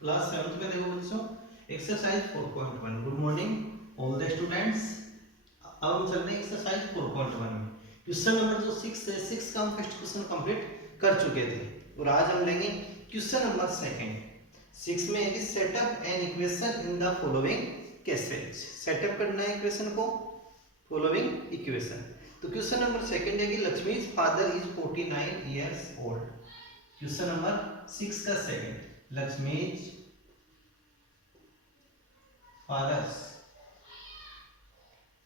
Class 7th में देखो बच्चों exercise 4.1। Good morning all the students. अब हम चल रहे हैं एक्सरसाइज 4.1 में। क्वेश्चन नंबर जो 6 है, 6 का हम फर्स्ट क्वेश्चन कंप्लीट कर चुके थे और आज हम लेंगे क्वेश्चन नंबर सेकंड। 6 में है कि setup an equation in the following cases. Setup करना है इक्वेशन को, फॉलोइंग इक्वेशन। तो क्वेश्चन नंबर सेकंड है कि Lakshmi's father is 49 years old. Question number 6 का second, Lakshmi's fathers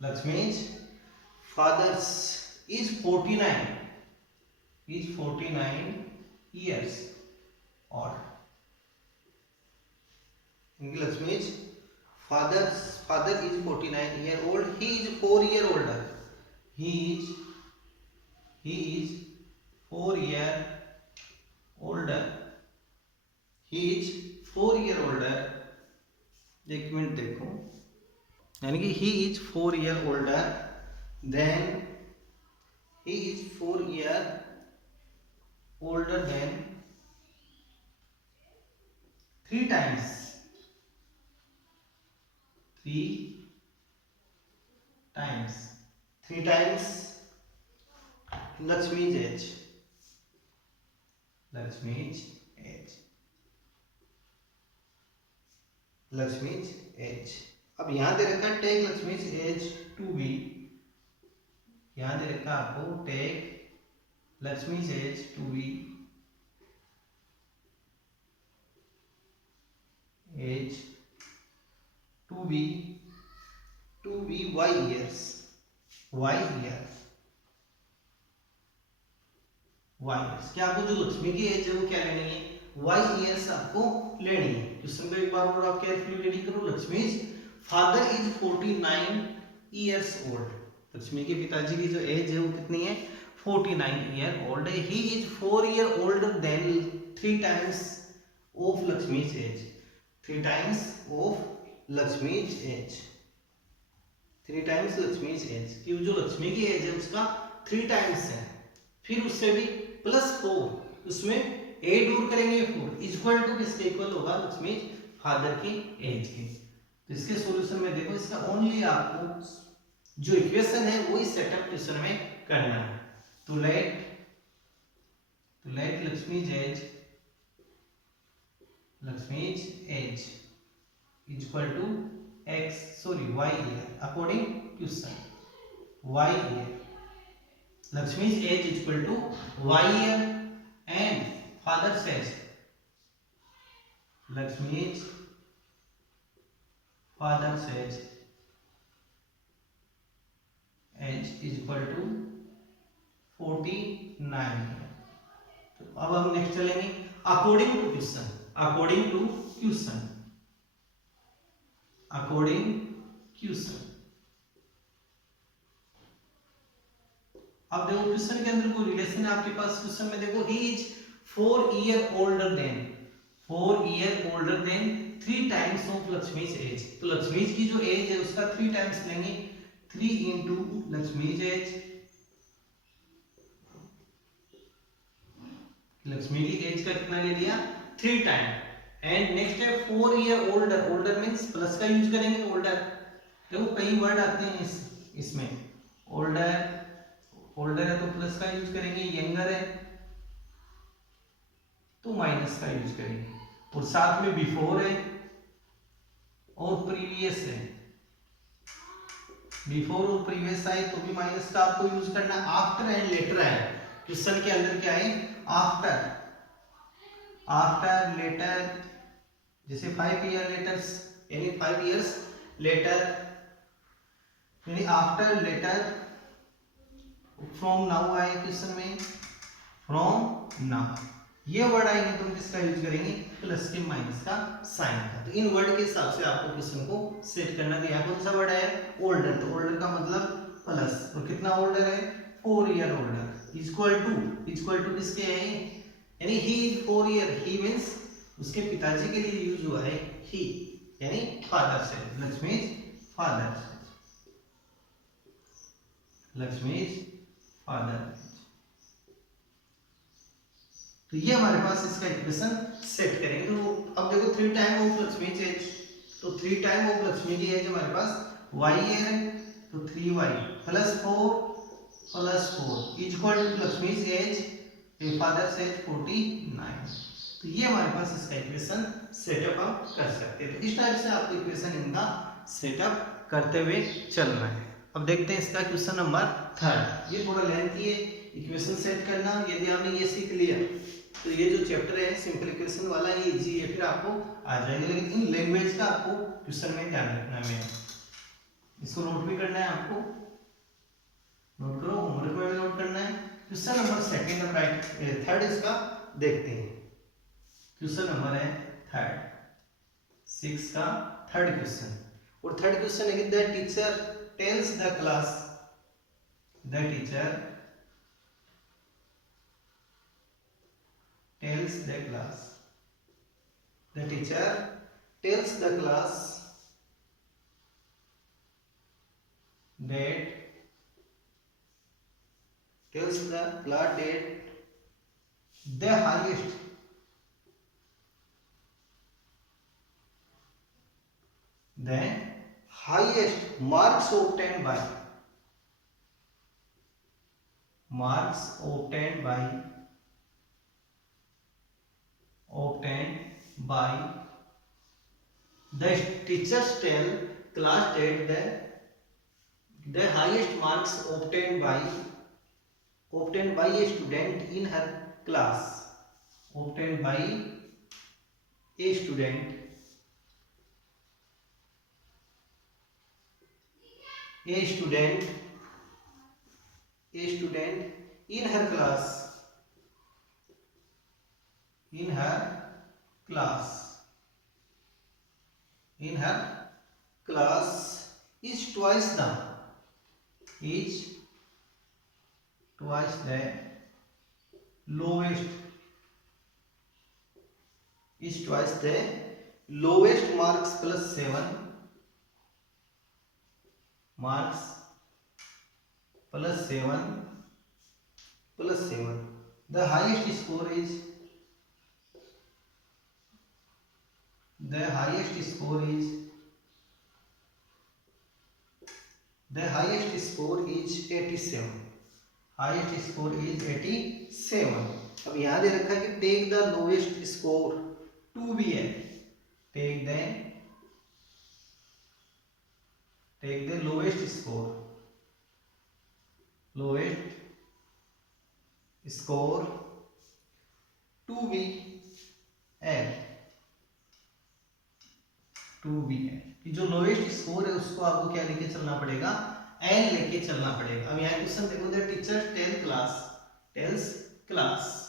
Lakshmi's fathers is 49 years old. Lakshmi's father is 49 year old. He is 4 year older. He is 4 year older. He is 4 year older. एक minute देखो, यानी कि he is 4 year older than he is 4 year older than 3 times 3 times Lakshmi's age. Lakshmi's age. अब यहां दे रखा है take Lakshmi's age to be, यहां दे रखा आपको take Lakshmi's age to be age to be Y years क्या आपको जो लक्ष्मी की एज है वो क्या लेनी है, वाई ईयर्स आपको लेनी है। क्वेश्चन को एक बार और आप केयरफुली रीडिंग करो। Lakshmi's father is 49 years old. Lakshmi के पिताजी की जो एज है वो कितनी है, 49 ईयर ओल्ड है। He is 4 year older than 3 times of Lakshmi's age. 3 times of Lakshmi's age. 3 times Lakshmi's age की जो लक्ष्मी की एज है उसका 3 टाइम्स है। फिर उससे भी +4, उसमें ए दूर करेंगे 4 इक्वल टू किसके इक्वल होगा, लक्ष्मी फादर की एज के। तो इसके सॉल्यूशन में देखो, इसका ओनली आपको जो इक्वेशन है वही सेटअप क्वेश्चन में करना है। तो let Lakshmi's age equal to y year according question. y year Lakshmi's age is equal to y year and father says Lakshmi's father says age is equal to 49. तो अब हम नेक्स्ट चलेंगे अकॉर्डिंग टू क्वेश्चन। अब देखो question के अंदर कोई relation है आपके पास। क्वेश्चन में देखो he is 4 year older than 3 times of Lakshmi's age. तो लक्ष्मीज की जो एज है उसका 3 टाइम्स लेंगे। 3 इंटू लक्ष्मीज एज, लक्ष्मी की एज का कितना ले लिया, 3 टाइम। एंड नेक्स्ट है 4 ईयर ओल्डर मींस प्लस का यूज करेंगे। ओल्डर देखो कई वर्ड आते हैं इसमें ओल्डर है तो प्लस का यूज करेंगे, यंगर है तो माइनस का यूज करेंगे, और साथ में बिफोर है और प्रीवियस है। बिफोर और प्रीवियस आए तो भी माइनस का आपको यूज करना। आफ्टर एंड लेटर है क्वेश्चन के अंदर, क्या है आफ्टर लेटर, जैसे 5 ईयर लेटर्स यानी 5 इयर्स लेटर, यानी आफ्टर लेटर। फ्रॉम नाउ आए क्वेश्चन में, फ्रॉम नाउ ये वर्ड आएंगे तो हम किसका यूज करेंगे, प्लस के माइनस का साइन का। तो इन वर्ड के हिसाब से आपको क्वेश्चन को सेट करना दिया। कौन सा वर्ड है, ओल्डर, तो ओल्डर का मतलब प्लस, और कितना ओल्डर है, 4 ईयर ओल्डर इक्वल टू किसके है, यानी ही इज 4 ईयर, ही मींस उसके पिताजी के लिए यूज हुआ है ही, यानी फादर से, लक्ष्मीज फादर। तो ये हमारे पास इसका इक्वेशन सेट करेंगे। तो अब देखो 3 टाइम ऑफ लक्ष्मी एज, तो 3 टाइम ऑफ लक्ष्मी की एज हमारे पास y है, तो 3y plus 4 equal to Lakshmi age father age 49। तो ये हमारे पास इसका इक्वेशन सेटअप हम कर सकते हैं। तो इस टाइप से आपको इक्वेशन इनका सेटअप करते हुए चलना है। अब देखते हैं इसका क्वेश्चन नंबर 3। ये थोड़ा लेंथी है इक्वेशन सेट करना। यदि आपने ये सीख लिया तो ये जो चैप्टर है सिंपल इक्वेशन वाला ये इजी है, फिर आपको आ जाएगा। लेकिन इन लैंग्वेज का आपको क्वेश्चन में ध्यान रखना है। इसको नोट भी करना है, आपको नोट करो, होमवर्क में भी नोट करना है। क्वेश्चन नंबर 2 राइट 3 इसका देखते हैं। क्वेश्चन नंबर है 6 का 3rd क्वेश्चन। और 3rd क्वेश्चन है कि the teacher tells the class, the teacher tells the class, the teacher tells the class that tells the class that the highest marks obtained by the teachers tell class that the highest marks obtained by a student in her class, obtained by a student in her class is twice the lowest marks plus 7 the highest score is the highest score is 87, highest score is 87। अब यहाँ दे रखा है कि take the lowest score to be है, take the lowest score to be L, कि जो lowest score है उसको आपको क्या लेके चलना पड़ेगा, एल लेके चलना पड़ेगा। अब यहाँ क्वेश्चन देखो, द टीचर टेल्स क्लास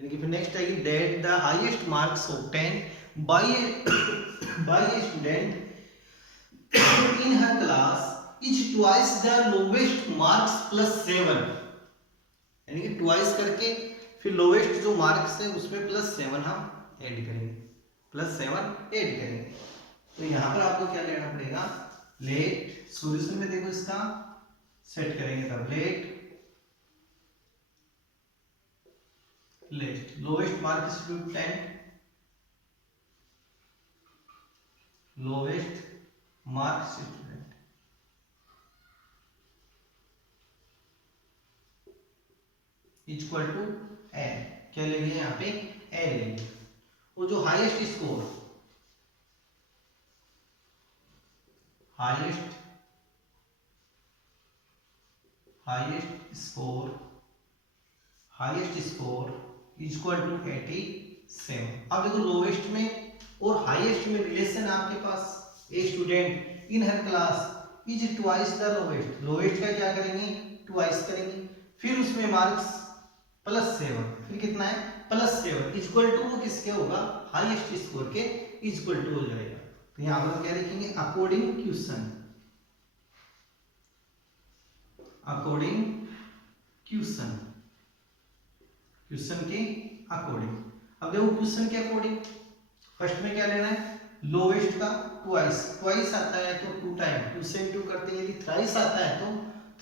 यानी कि फिर नेक्स्ट आएगी that the highest marks obtain bye A student in her class is twice the lowest marks plus 7, यानी कि ट्वाइस करके फिर लोवेस्ट जो मार्क्स है उसमें प्लस 7 हम ऐड करेंगे। तो यहाँ पर आपको क्या लेना पड़ेगा, लेट सॉल्यूशन में देखो इसका सेट करेंगे तब let lowest mark student, lowest mark student equal to L, क्या लेंगे यहाँ पे एल लेंगे। वो जो हाईएस्ट स्कोर इक्वल टू 87। अब देखो लोवेस्ट में और हाईएस्ट में रिलेशन आपके पास, a student in her class is twice the lowest का क्या करेंगे, ट्वाइस करेंगे, फिर उसमें मार्क्स प्लस 7, फिर कितना है प्लस 7 इक्वल टू वो किसके होगा, हाईएस्ट स्कोर के इक्वल टू हो जाएगा। तो यहां पर क्या लिखेंगे, अकॉर्डिंग क्वेश्चन के अकॉर्डिंग। अब देखो क्वेश्चन के अकॉर्डिंग फर्स्ट में क्या लेना है, लोवेस्ट का ट्वाइस आता है तो 2 टाइम 2 से इंटू करते हैं, यदि थ्राइस आता है तो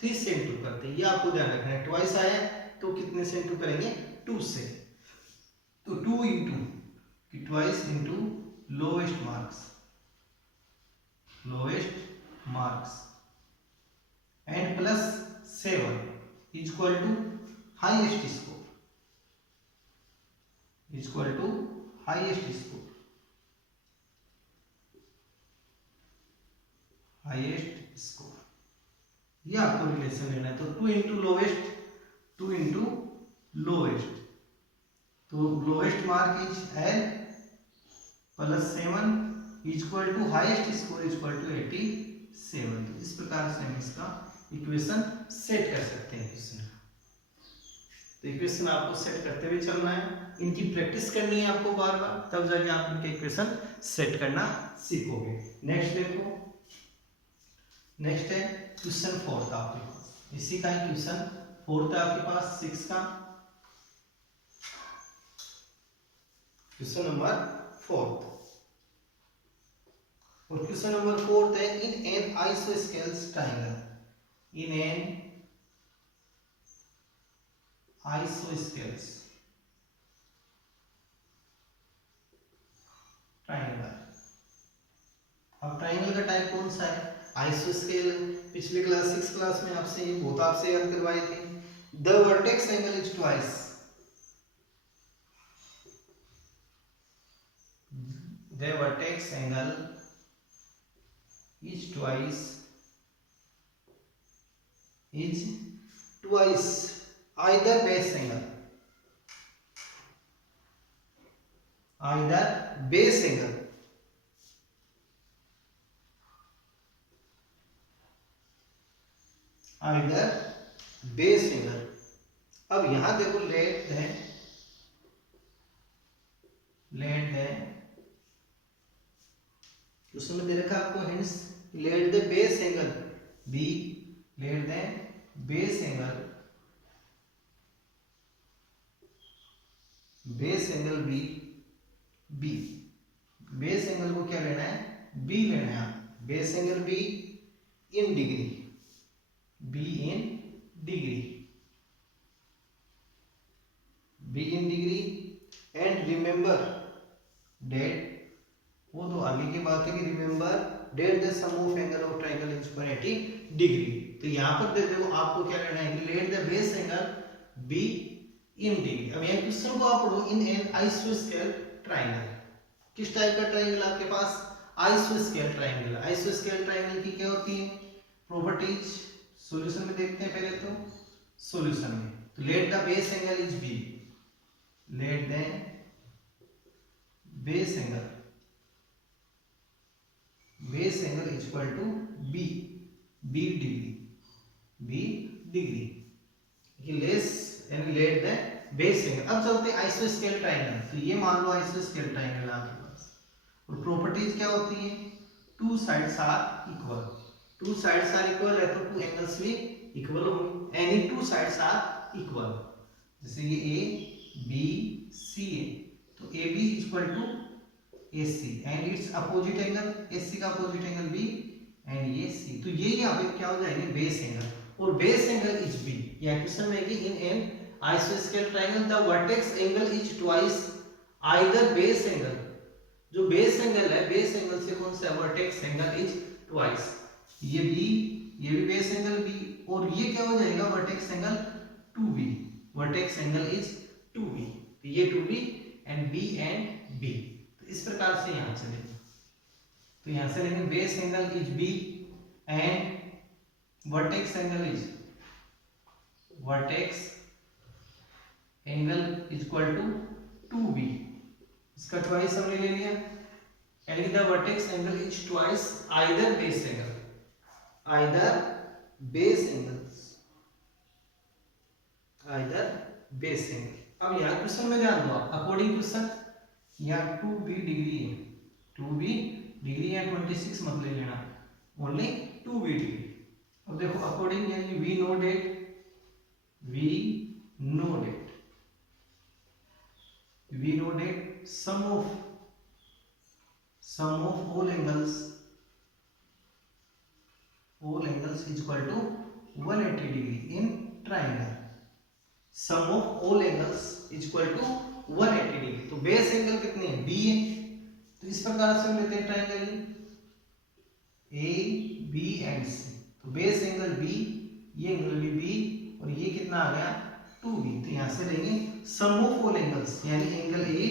3 से इंटू करते हैं। ये आपको ध्यान रखना है, ट्वाइस आया तो कितने से इंटू करेंगे, 2 से। तो 2 इंटू कि twice into lowest marks and plus 7 equal to highest score ये आपको रिलेशन लेना है। तो 2 इंटू लोएस्ट तो lowest mark is L plus 7 equal to highest score equal to 87। तो इस प्रकार से हम इसका इक्वेशन सेट कर सकते हैं क्वेश्चन का। तो इक्वेशन आपको सेट करते हुए चलना है, इनकी प्रैक्टिस करनी है आपको बार बार, तब जाके आप इनके इक्वेशन सेट करना सीखोगे। नेक्स्ट देखो, नेक्स्ट है क्वेश्चन 4 आपके पास, इसी का क्वेश्चन 4 था आपके पास 6 का क्वेश्चन नंबर 4। और क्वेश्चन नंबर 4 है in an isosceles triangle, in an isosceles triangle. अब ट्रायंगल का टाइप कौन सा है? आइसोस्केल। पिछले क्लास 6 क्लास में आपसे ये बहुत आपसे याद करवाए थे। The vertex angle is twice, the vertex angle is twice either base angle अब यहां देखो लेट है उसमें दे रखा आपको hints, let the base angle B, let the base angle B, base angle को क्या लेना है? बी लेना है। Base angle B in degree, and remember that, वो तो आगे की बात है कि remember that the sum of angle of triangle is 180 degree. तो यहाँ पर देखो आपको क्या करना है कि let the base angle B in degree. अब यहाँ क्वेश्चन को आप पढ़ो, इन एन आइसोस्केल ट्रायंगल, किस टाइप का ट्रायंगल आपके पास? आइसोस्केल ट्रायंगल। आइसोस्केल ट्रायंगल की क्या होती है प्रॉपर्टीज? सॉल्यूशन में देखते हैं पहले तो सॉल्यूशन में। तो let the base angle is B, let the base angle equal to B degree कि लेस यानी लेट द बेस एंगल। अब चलते हैं आइसोस्केल ट्रायंगल। तो ये मान लो आइसोस्केल ट्रायंगल आपके पास, और प्रॉपर्टीज क्या होती है? Two sides are equal, two sides are equal है तो टू एंगल्स भी इक्वल होंगे, any two sides are equal. जैसे ये ए बी सी है तो A B equal to A C and it's opposite angle, A C का opposite angle B and ये सी। तो ये यहाँ पे क्या हो जाएंगे? बेस एंगल, और बेस एंगल इज बी। यह क्वेश्चन में कि इन एन आइसोस्केल triangle the vertex angle is twice either base angle, जो बेस एंगल है, बेस एंगल से कौन सा? Vertex angle is twice. ये बी, ये भी बेस एंगल बी, और ये क्या हो जाएगा? Vertex angle 2b, vertex angle is 2b। तो ये 2b एंड b एंड b। तो इस प्रकार से यहां चलेंगे। तो यहां से लेंगे base angle is b and vertex angle equal to 2b। इसका ट्वाइस हमने ले लिया, यानी the vertex angle is twice either base angle, अब यहाँ क्वेश्चन में ध्यान दो आप, अकॉर्डिंग क्वेश्चन यहाँ 2b डिग्री है, 2b डिग्री या 26 मत ले लेना, ओनली 2b डिग्री। अब देखो अकॉर्डिंग यानी we know that sum of all angles is equal to 180 degree in triangle, sum of all angles is equal to 180 degree. तो बेस एंगल कितने हैं, बी है। तो इस प्रकार से हम लेते हैं ट्रायंगल ए बी एंड सी। तो बेस एंगल बी, ये एंगल भी बी, और ये कितना आ गया 2b। तो यहां से लेंगे सम ऑफ ऑल एंगल्स, यानी angle A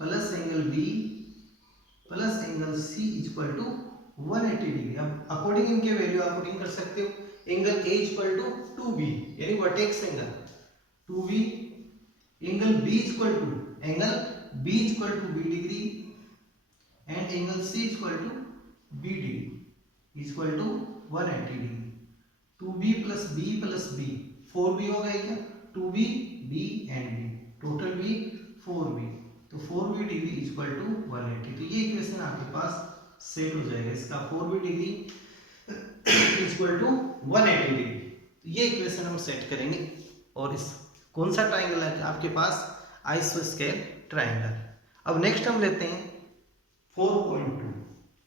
plus angle B plus angle C equal to 180 degree. अब अकॉर्डिंग इनके वैल्यू आप पुटिंग कर सकते हो। Angle A equal to 2b, यानी vertex angle 2b, angle B equal to b degree and angle C equal to b degree equal to 180 degree. 2b प्लस b 4b हो गया क्या, 2b b एंड b, टोटल b 4b। तो 4b degree equal to 180। तो ये equation आपके पास set हो जाएगा, इसका 4b degree equal to 180 degree. तो ये इक्वेशन हम सेट करेंगे। और इस कौन सा ट्राइंगल है आपके पास, आइसोस्केल ट्राइंगल। अब नेक्स्ट हम लेते हैं 4.2।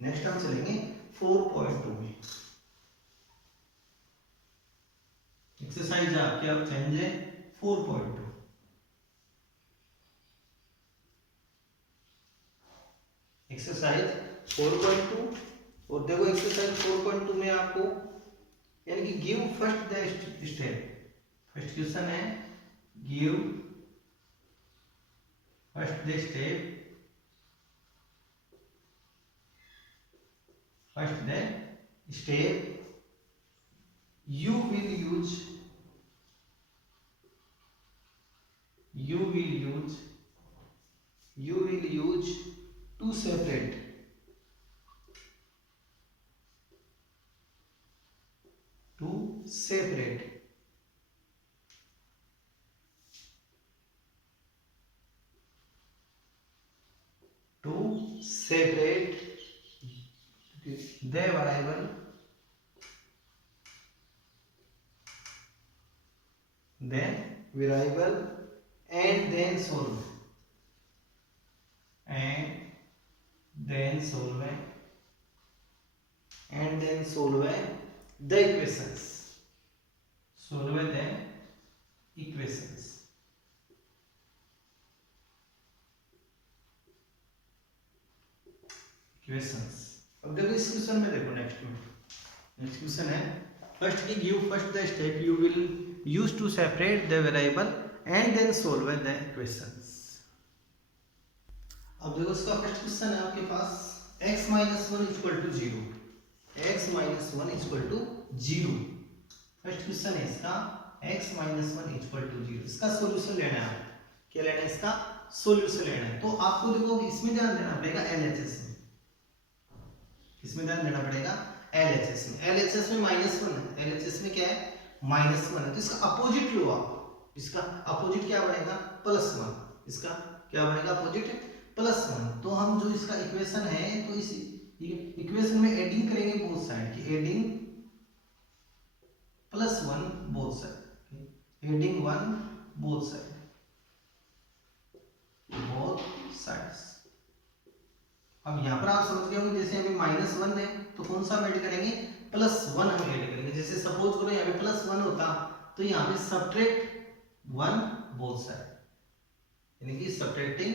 नेक्स्ट हम चलेंगे 4.2 में। एक्सरसाइज आपके आप चेंज है 4.2। एक्सरसाइज 4.2। और देखो एक्सरसाइज 4.2 में आपको यानी कि give first the step. First question है give first the step, first the step you will use to separate the variable and then solve the equations. Solve the equations. अब देखो इस क्वेश्चन में देखो नेक्स्ट क्वेश्चन है first की give first the step you will use to separate the variable and then solve the equations. अब देखो इसका फर्स्ट क्वेश्चन है आपके पास x - 1 equal to 0, x - 1 equal to 0। First question है इसका x - 1 इक्वल टू 0। इसका सॉल्यूशन लेना है, क्या लेना है, इसका सॉल्यूशन लेना है। तो आपको देखो इसमें ध्यान देना पड़ेगा LHS में, इसमें ध्यान देना पड़ेगा LHS में। LHS में -1 है, LHS में क्या है -1 है। तो इसका अपोजिट लो आप, इसका अपोजिट क्या बनेगा +1, इसका क्या बनेगा अपोजिट +1। तो हम जो इसका इक्वेशन है तो इस इक्वेशन में एडिंग करेंगे बोथ साइड की, adding +1 both side, adding 1 both sides. अब यहाँ पर आप समझ गए होंगे जैसे अभी -1 है तो कौन सा हम ऐड करेंगे +1 हम ऐड करेंगे। जैसे सपोज करो यहाँ पे +1 होता तो यहाँ पे सब्ट्रैक्ट 1 बोथ साइड, यानी कि सब्ट्रैक्टिंग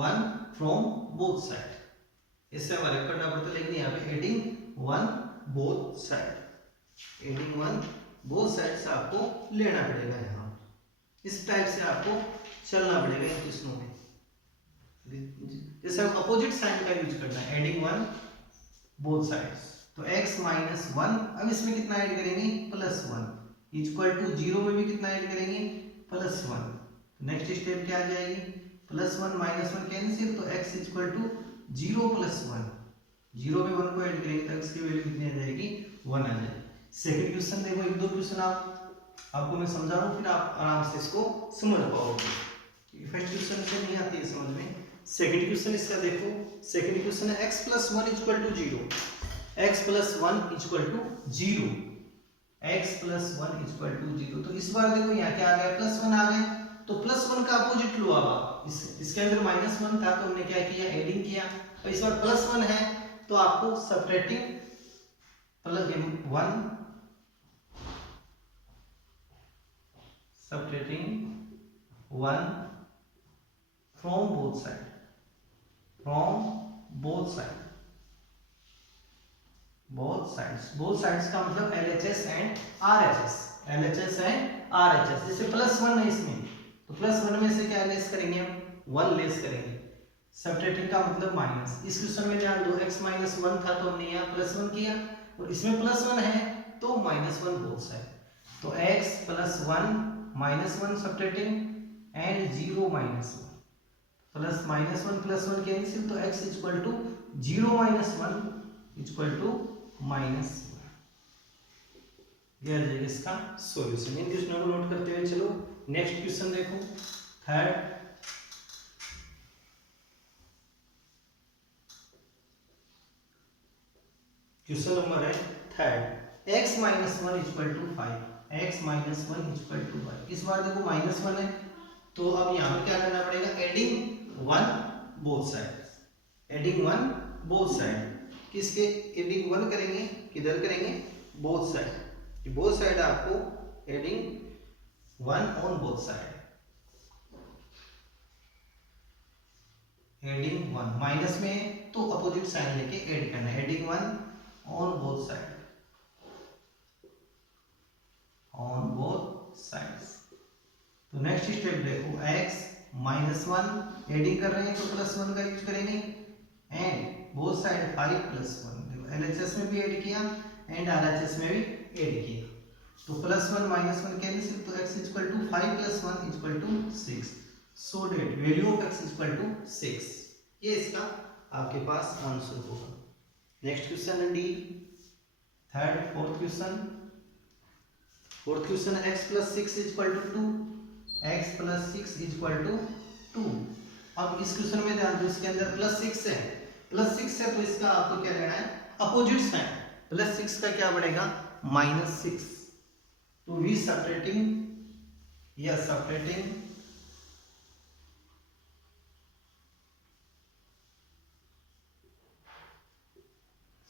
1 फ्रॉम बोथ साइड, इससे हमारे करना पड़ता। लेकिन यहाँ पे adding 1 both side, adding 1 both side से आपको लेना पड़ेगा। यहाँ इस टाइप से आपको चलना पड़ेगा इन क्वेश्चनों में। जैसे अपोजिट साइन का यूज करना है, एडिंग 1 बोथ साइड्स। तो x - 1, अब इसमें कितना ऐड करेंगे +1 इक्वल टू 0 में भी कितना ऐड करेंगे +1। नेक्स्ट स्टेप क्या आ जाएगी +1 -1 कैंसिल, तो x इक्वल टू 0 + 1, 0 में 1 को ऐड करेंगे तो x की वैल्यू कितनी आ जाएगी 1 आ जाएगी। सेकंड क्वेश्चन देखो, एक दो क्वेश्चन आपको मैं समझा रहा हूँ, फिर आप आराम से इसको समझ पाओगे। फर्स्ट क्वेश्चन से नहीं आती है समझ में। सेकंड क्वेश्चन इसका देखो, सेकंड क्वेश्चन है x + 1 equal to 0, x + 1 equal to 0, x + 1 equal to 0। तो इस बार देखो यहाँ क्या आ गया +1 आ गया, तो +1 का अपोजिट लो आप। इसके अंदर -1 था तो हमने क्या किया एडिंग किया, और इस बार +1 है तो आपको subtracting +1 subtracting 1 from both side, from both side, both sides का मतलब LHS and RHS, LHS and RHS। जैसे +1 है इसमें, तो +1 में से क्या लेस करेंगे हम, 1 लेस करेंगे। सब्ट्रैक्टिंग का मतलब माइनस। इस क्वेश्चन में ध्यान दो, x -1 था तो हमने यहाँ +1 किया, और इसमें +1 है तो -1 बोथ साइड, तो x +1 -1 subtracting and 0 -1 plus -1 +1 cancel, तो x equal to 0 -1 equal to -1। यह है इसका सॉल्यूशन। इन क्वेश्चनों को नोट करते हुए चलो नेक्स्ट क्वेश्चन देखो, थर्ड। क्वेश्चन नंबर है third, x -1 equal to 5, x -1 equal to 5। इस बार देखो -1 है, तो अब यहाँ पे क्या करना पड़ेगा, adding 1 both side, adding 1 both side. किसके एडिंग 1 करेंगे, किधर करेंगे, बोथ साइड। बोथ साइड आपको adding 1 on both side, adding 1 minus में तो अपोजिट साइन लेके ऐड करना है, adding 1 on both side, on both sides. तो नेक्स्ट स्टेप देखो, x -1 एडिंग कर रहे हैं तो +1 का यूज करेंगे, एंड बोथ साइड 5 +1, देखो LHS में भी ऐड किया एंड RHS में भी ऐड किया, तो +1 -1 कैंसिल, तो x equal to 5 + 1 equal to 6, so that value of x equal to 6। ये इसका आपके पास आंसर होगा। नेक्स्ट क्वेश्चन है डी, थर्ड फोर्थ क्वेश्चन है x + 6 equal to 2, x + 6 equal to 2। अब इस क्वेश्चन में ध्यान दो, इसके अंदर +6 है, +6 है तो इसका आपको क्या लेना है, अपोजिट साइन। +6 का क्या बढ़ेगा, -6, तो वी सब्ट्रैक्टिंग या subtracting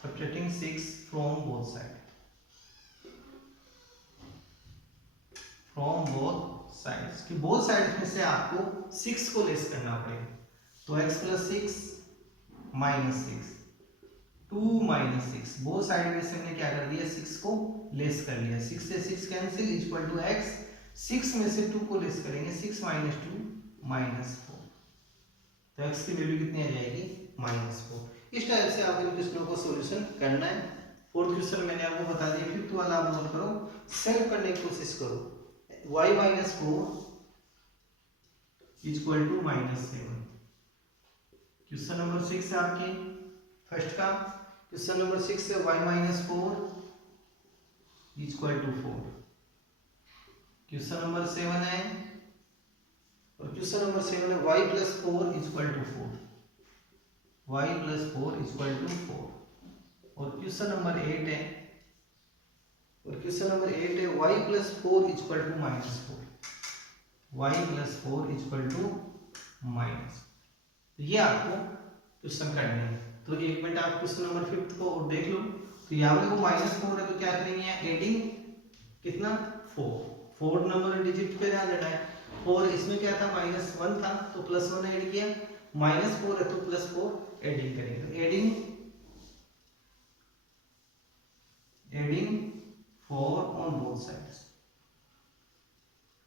subtracting 6 from both side, from both sides, कि बोथ साइड में से आपको 6 को लेस करना पड़ेगा, तो x + 6 -6 2 -6, बोथ साइड में से हमने क्या कर दिया, 6 को लेस कर लिया, 6 से 6 कैंसिल इक्वल टू x, 6 में से 2 को लेस करेंगे, 6 - 2 -4, तो x की वैल्यू कितनी आ जाएगी, -4। इस टाइप से आप इन क्वेश्चनों को सॉल्यूशन करना है। फोर्थ क्वेश्चन मैंने आपको बता दिया, फिफ्थ वाला आप नोट करो, सॉल्व करने की कोशिश करो। y - 4 equal to -7, question number 6 है आपके फर्स्ट का, क्वेश्चन नंबर 6 है y - 4 equal to 4। Question number 7 है, और क्वेश्चन नंबर 7 है y + 4 equal to 4, y + 4 equal to 4। और क्वेश्चन नंबर 8 है, और क्वेश्चन नंबर 8 है y + 4 equal to -4, y + 4 equal to -। तो ये आपको क्वेश्चन करने हैं। तो एक मिनट आप क्वेश्चन नंबर 5 को और देख लो। तो यहाँ पे वो -4 है तो क्या करेंगे, यहाँ एडिंग कितना, 4 नंबर डिजिट पे ध्यान देना है। 4 इसमें क्या था, -1 था तो +1 ऐड किया, -4 है तो +4 एडिंग करेंगे, तो adding 4 on both sides,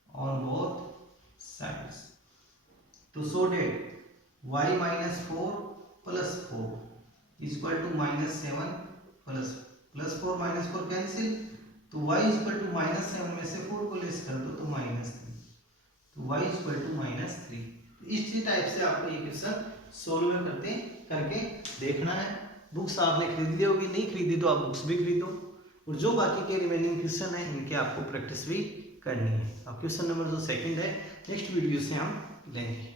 on both sides. तो so that y - 4 + 4 equal to -7 plus 4 -4 cancel, तो y इक्वल टू -7 में से 4 को लेस कर दो तो -3, तो y इक्वल टू -3। इसी टाइप से आपको ये क्वेश्चन सोल्व करके देखना है। बुक्स आपने खरीदी होगी, नहीं खरीदी तो आप बुक्स भी खरीदो, और जो बाकी के रिमेनिंग क्वेश्चन है इनके आपको प्रैक्टिस भी करनी है। अब क्वेश्चन नंबर जो सेकंड है नेक्स्ट वीडियो से हम लेंगे।